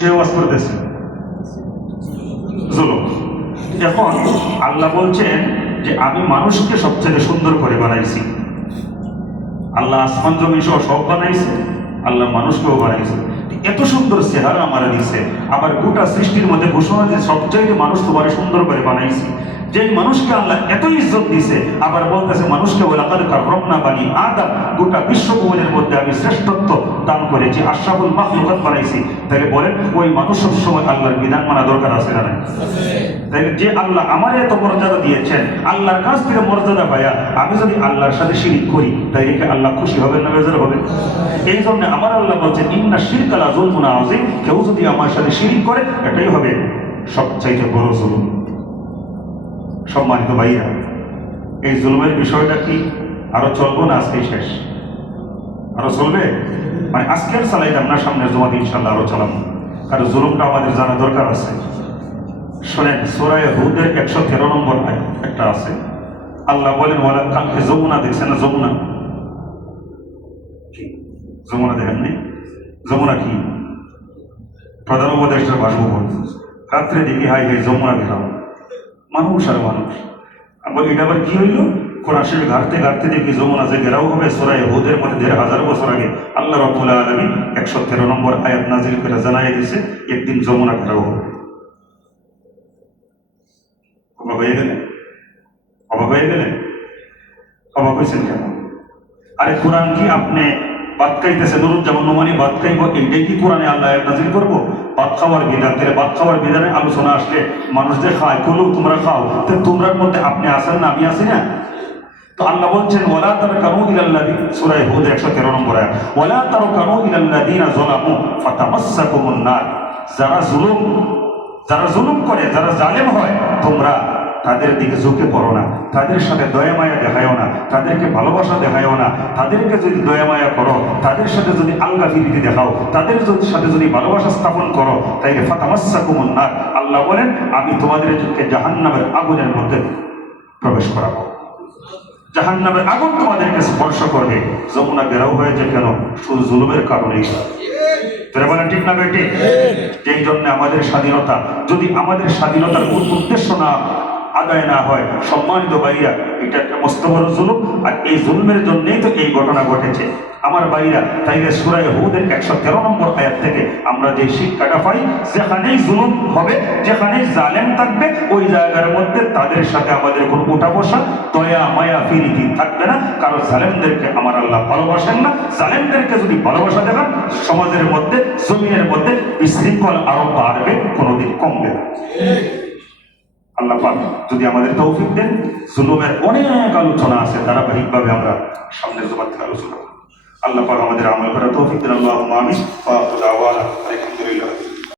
সে ওয়াজ করতেছে? জুলুম। এখন আল্লাহ বলছেন যে, আমি মানুষকে সবচেয়ে সুন্দর করে বানাইছি। আল্লাহ আসমান জমি সহ সব বানাইছে, আল্লাহ মানুষকেও বানাইছে। এত সুন্দর চেহারা আমার দিছে। আবার গোটা সৃষ্টির মধ্যে ঘোষণা যে সবচাইতে মানুষ তোমার সুন্দর করে বানাইছি। যে মানুষকে আল্লাহ এত ইজ্জত দিছে, আবার বলতেছে, মানুষকে আমাদের রমনা বানি আদম। গোটা বিশ্বভুবনের মধ্যে আমি শ্রেষ্ঠত্ব দান করেছি, আশরাফুল মাহলুকাত বানাইছি। তাহলে বলেন, ওই মানুষ সবসময় আল্লাহর বিধান মানা দরকার আছে না নাই? যে আল্লাহ আমার এত মর্যাদা দিয়েছেন, আল্লাহর কাছ থেকে মর্যাদা পাইয়া আমি যদি আল্লাহর সাথে শিরিক করি তাই একে আল্লাহ খুশি হবেন না বেজার হবে এই জন্য আমার আল্লাহ বলছেন, ইন্না শিরকালা জুলমুনা আজিম কেউ যদি আমার সাথে শিরিক করে, এটাই হবে সবচাইতে বড় জুলুম। সম্মানিত ভাইয়া এই জুলুমের বিষয়টা কি আরও চলবো না আজকেই শেষ? আরও চলবে? মানে আজকের চালাইলাম না সামনের জমা ইনশাল্লাহ আরও চালাবো। কারণ জুলুমটা আমাদের জানা দরকার আছে। শোনেন সোরায় হুদের একশো তেরো নম্বর একটা আছে। আল্লাহ বলেন, ওয়ালা কালকে যমুনা দেখছেন না যমুনা? যমুনা দেখেন নি যমুনা কি? প্রধান উপদেষ্টার বাসভবন রাত্রে দেখি হাই হাই যমুনা ঘেরাও মানুষ আর মানুষ। আবার এটা আবার কি হইল? কোরআন শরীফ ঘাটতে ঘাটতে দেখি যমুনা যে ঘেরাও হবে সোরাই হুদের মধ্যে দেড় হাজার বছর আগে আল্লাহ রব্বুল আলমী একশো তেরো নম্বর আয়াত নাজিল করে জানাই দিছে, একদিন যমুনা ঘেরাও হবে। অবাক হয়ে গেলেন? অবাক হয়ে গেলেন? অবাক হয়েছেন কেন? আরে কোরআন কি আপনি বাদ খাইতেছে নুরুজ্জামান নোমানি বাদ খাইব, এইটাই কি কোরআনে আল্লাহ নাজিল করব? ভাত খাওয়ার বিধান। তাহলে ভাত খাওয়ার বিধানে আলোচনা আসলে মানুষ যে খায় করলেও তোমরা খাও, তো তোমরার মধ্যে আপনি আসেন না, আমি আসি না? তো আল্লাহ বলছেন ওলা তার কানু ইলাল্লাদি সূরা হুদ 113 নম্বর আয়াত। ওলা তার কানু ইলাল্লাদিনা যালামু ফাতামাসসাকুমুন নার। যারা জুলুম যারা জুলুম করে, যারা জালেম হয়, তোমরা তাদের দিকে ঝুঁকে পড়ো না। তাদের সাথে দয়া মায়া দেখায়ও না। তাদেরকে ভালোবাসা দেখায়ও না। তাদেরকে যদি দয়া মায়া করো তাদের সাথে যদি আলগা ফিরিতি দেখাও তাদের সাথে যদি ভালোবাসা স্থাপন করো তাইলে ফাতামাসা কুমুন না আল্লাহ বলেন আমি তোমাদেরকে জাহান্নামের আগুনের মধ্যে প্রবেশ করাবো। জাহান্নামের আগুন তোমাদেরকে স্পর্শ করবে। যমুনা বেরাও হয়েছে কেন? শুধু জুলুমের কারণেই। ঠিক না বেটি? যেই জন্য আমাদের স্বাধীনতা। যদি আমাদের স্বাধীনতার কোন উদ্দেশ্য না আদায় না হয়, সম্মানিত ভাইরা, এটা একটা মস্ত বড় জুলুম, আর এই জুলুমের জন্যেই তো এই ঘটনা ঘটেছে। আমার ভাইরা, তাইলে সুরায় হুদের একশো তেরো নম্বর আয়াত থেকে আমরা যে শিক্ষাটা পাই, যেখানেই জুলুম হবে, যেখানেই জালেম থাকবে, ওই জায়গার মধ্যে তাদের সাথে আমাদের কোনো উঠা বসা, দয়া, মায়া, ফিরিতি থাকবে না। কারণ জালেমদেরকে আমার আল্লাহ ভালোবাসেন না। জালেমদেরকে যদি ভালোবাসা দেখান, সমাজের মধ্যে, জমিনের মধ্যে বিশৃঙ্খল আরও বাড়বে, কোনোদিন কমবে না। আল্লাহ পাক যদি আমাদের তৌফিক দেন, জুলুমের অনেক আলোচনা আছে, ধারাবাহিকভাবে আমরা সামনের জমার থেকে আলোচনা করব। আল্লাহ পাক আমাদের আমল করা তৌফিক দেন আল্লাহ আমি আলহামদুলিল্লাহ।